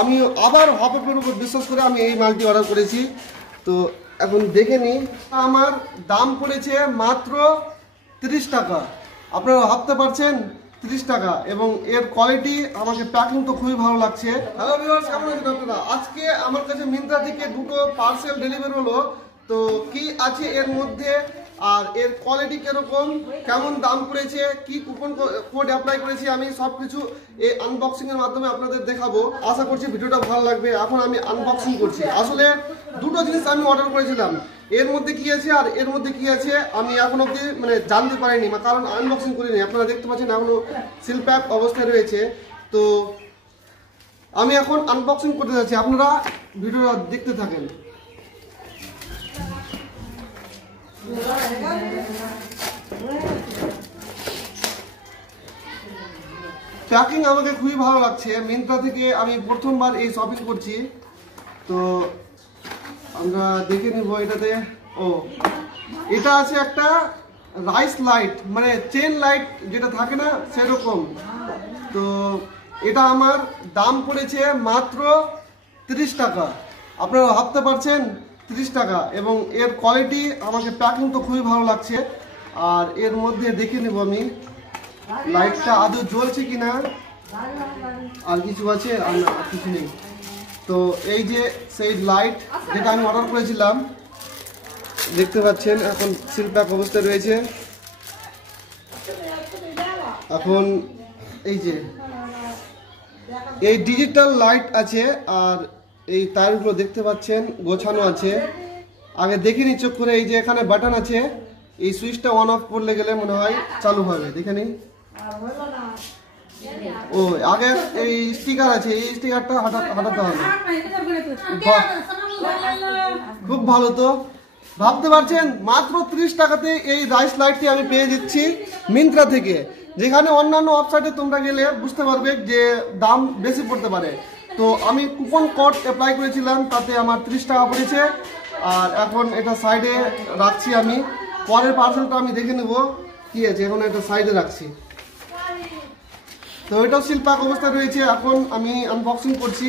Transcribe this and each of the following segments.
আমি আবার হপপের উপর বিশ্বাস করে আমি এই মালটি অর্ডার করেছি। তো এখন দেখে নিই, আমার দাম পড়েছে মাত্র 30 টাকা। আপনারা ভাবতে পারছেন 30 টাকা, এবং এর কোয়ালিটি আমাকে প্যাকিং তো খুবই ভালো লাগছে। হ্যালো ভিউয়ার্স, কেমন আছেন আপনারা? আজকে আমার কাছে মিন্ত্রা থেকে দুটো পার্সেল ডেলিভারি হলো। তো কি আছে এর মধ্যে, আর এর কোয়ালিটি কিরকম, কেমন দাম পড়েছে, কি কুপন কোড অ্যাপ্লাই করেছি, আমি সবকিছু এই আনবক্সিং এর মাধ্যমে আপনাদের দেখাবো। আশা করছি ভিডিওটা ভালো লাগবে। এখন আমি আনবক্সিং করছি। আসলে দুটো জিনিস আমি অর্ডার করেছিলাম, এর মধ্যে কি আছে আর এর মধ্যে কি আছে আমি এখন অবধি জানতে পারিনি, কারণ আনবক্সিং করিনি। আপনারা দেখতে পাচ্ছেন এখনো সিল প্যাক অবস্থায় রয়েছে। তো আমি এখন আনবক্সিং করতে যাচ্ছি, আপনারা ভিডিওটা দেখতে থাকেন। প্যাকিং আমাকে খুবই ভালো লাগছে। মিন্ত্রা থেকে আমি প্রথমবার এই শপিং করছি। তো আমরা দেখে নিব এটাতে। এটা আছে একটা রাইস লাইট, চেন লাইট যেটা থাকে না সেরকম। তো এটা আমার দাম পড়েছে মাত্র 30 টাকা। আপনারা ভাবতে পারছেন 30 টাকা, এবং এর কোয়ালিটি আমাকে প্যাকিং তো খুবই ভালো লাগছে। আর এর মধ্যে দেখে নেব আমি লাইটটা আদৌ জ্বলছে কিনা, আর কিছু আছে আর না, কিছু নেই। তো এই যে সেই লাইট যেটা আমি অর্ডার করেছিলাম, দেখতে পাচ্ছেন এখন সিল প্যাক অবস্থায় রয়েছে। এখন এই যে এই ডিজিটাল লাইট আছে, আর এই তারগুলো দেখতে পাচ্ছেন গোছানো আছে। আগে দেখিনি চোখ করে, এই যে এখানে বাটন আছে, এই সুইচটা অন অফ করলে গেলে মনে হয় চালু হবে। দেখে নিন। আগে এই স্টিকার আছে, এই স্টিকারটা হটাতে হবে। খুব ভালো। তো ভাবতে পারছেন মাত্র 30 টাকাতে এই রাইস লাইটটি আমি পেয়ে যাচ্ছি মিন্ত্রা থেকে, যেখানে অন্যান্য ওয়েবসাইটে তোমরা গেলে বুঝতে পারবে যে দাম বেশি পড়তে পারে। তো আমি কুপন কোড অ্যাপ্লাই করেছিলাম, তাতে আমার 30 টাকা পড়েছে। আর এখন এটা সাইডে রাখছি। আমি পরের পার্সেলটা আমি দেখে নেব কি আছে। এখন এটা সাইডে রাখছি। তো এটাও সিল প্যাক অবস্থায় রয়েছে। এখন আমি আনবক্সিং করছি।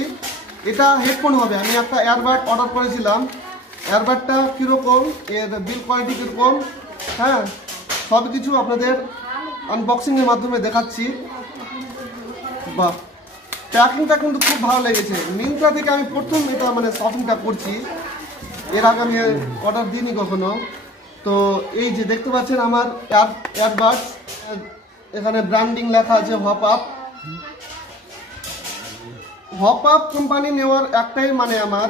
এটা হেডফোন হবে। আমি একটা এয়ারবাড অর্ডার করেছিলাম। এয়ারবাডটা কীরকম, এর বিল কোয়ালিটি কীরকম, হ্যাঁ, সব কিছু আপনাদের আনবক্সিংয়ের মাধ্যমে দেখাচ্ছি। বাহ, প্যাকিংটা কিন্তু খুব ভালো লেগেছে। মিন্ত্রা থেকে আমি প্রথম এটা শপিংটা করছি, এর আগে আমি অর্ডার দিইনি কখনো। তো এই যে দেখতে পাচ্ছেন আমার এয়ারবাডস, এখানে ব্র্যান্ডিং লেখা আছে হপআপ। হপআপ কোম্পানি নেওয়ার একটাই আমার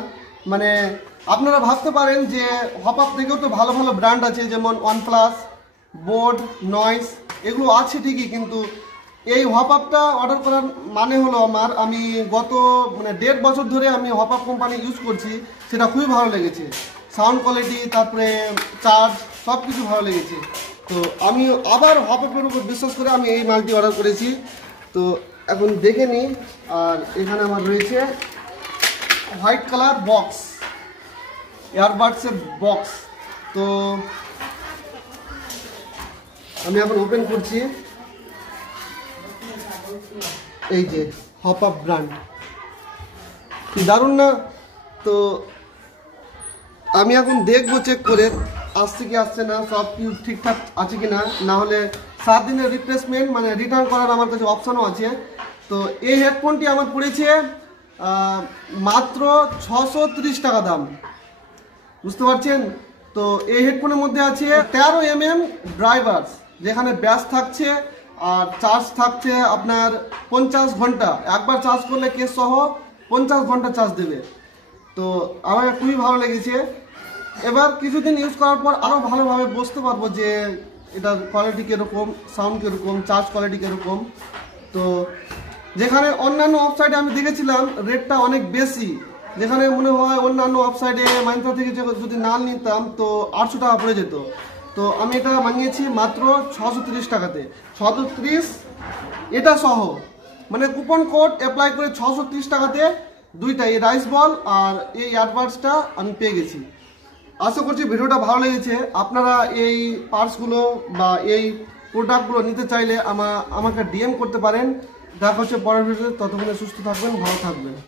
আপনারা ভাবতে পারেন যে হপআপ থেকেও তো ভালো ভালো ব্র্যান্ড আছে, যেমন ওয়ানপ্লাস, বোট, নয়েস, এগুলো আছে ঠিকই, কিন্তু এই হপআপটা অর্ডার করার হলো আমি গত 1.5 বছর ধরে আমি হপআপ কোম্পানি ইউজ করছি। সেটা খুবই ভালো লেগেছে, সাউন্ড কোয়ালিটি, তারপরে চার্জ, সব কিছু ভালো লেগেছে। তো আমি আবার হপআপের উপর বিশ্বাস করে আমি এই মালটি অর্ডার করেছি। তো এখন দেখে নিই। আর এখানে আমার রয়েছে হোয়াইট কালার বক্স, এয়ারবাডসের বক্স। তো আমি এখন ওপেন করছি। এই যে হপআপ ব্র্যান্ড, কি দারুণ না? তো আমি এখন দেখবো চেক করে আসছে কি আসছে না, সব কিছু ঠিকঠাক আছে কিনা। না হলে 7 দিনের রিপ্লেসমেন্ট রিটার্ন করার আমার কাছে অপশানও আছে। তো এই হেডফোনটি আমার পড়েছে মাত্র 630 টাকা দাম, বুঝতে পারছেন? তো এই হেডফোনের মধ্যে আছে 13 mm ড্রাইভার্স, যেখানে ব্যাস থাকছে আর চার্জ থাকছে আপনার 50 ঘন্টা। একবার চার্জ করলে কেস সহ 50 ঘন্টা চার্জ দেবে। তো আমার খুবই ভালো লেগেছে। এবার কিছুদিন ইউজ করার পর আরও ভালোভাবে বুঝতে পারবো যে এটার কোয়ালিটি কীরকম, সাউন্ড কীরকম, চার্জ কোয়ালিটি কীরকম। তো যেখানে অন্যান্য ওয়েবসাইটে আমি দেখেছিলাম রেটটা অনেক বেশি, যেখানে মনে হয় অন্যান্য ওয়েবসাইটে মিন্ত্রা থেকে যদি না নিতাম তো 800 টাকা পড়ে যেত। তো আমি এটা মানিয়েছি মাত্র 630 টাকাতে। 630 এটা সহ, কুপন কোড অ্যাপ্লাই করে 630 টাকাতে দুইটা, এই রাইস বল আর এই ইয়ারবাডসটা আমি পেয়ে গেছি। আশা করছি ভিডিওটা ভালো লেগেছে। আপনারা এই পার্টসগুলো বা এই প্রোডাক্টগুলো নিতে চাইলে আমাকে ডিএম করতে পারেন। দেখা হচ্ছে পরের ভিডিওতে। ততক্ষণে সুস্থ থাকবেন, ভালো থাকবেন।